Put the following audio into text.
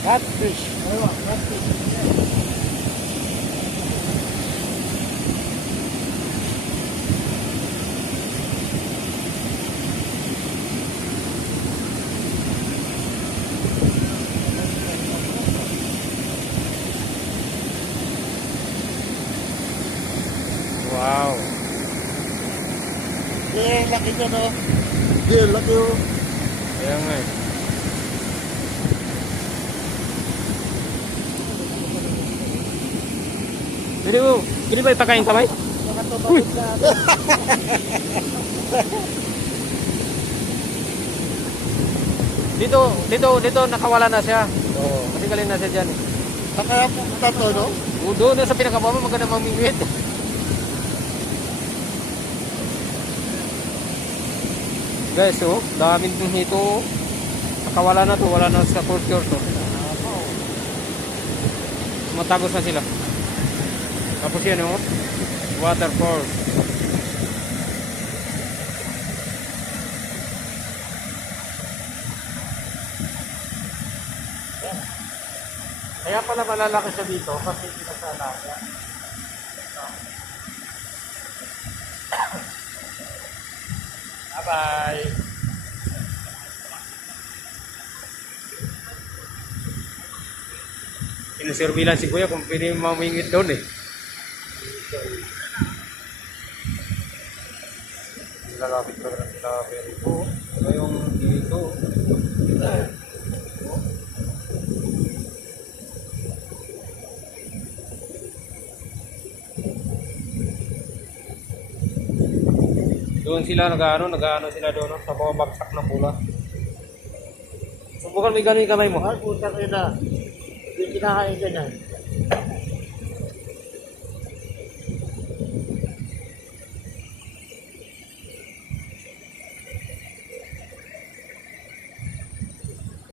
Catfish. Wow. Eh, laki niya, no? Laki, oh. Kaya nga eh. Pwede ba ipakain kamay? Uy! Dito nakawala na siya. Oo. Kasi galing na siya dyan. Kaya pupunta to, no? Doon na sa pinakababa, maganda mamingwit. Guys, oh, daming hito. Oh. Nakawala na to, wala na sa culture to. Matagos na sila. Tapos yan, oh, waterfall. Kaya pala malalaki siya dito kasi hindi na sa alaga. Bye-bye! Sinusurvey lang si Kuya kung pwede mamingwit doon eh. Lalapit ko na sila pero po. Ito yung dito. Doon sila nag-ano sila doon sa mga bagsak na pula. Subukan mo gano'y kamay mo. Ay, puta kayo na. Hindi kinakain ka niyan.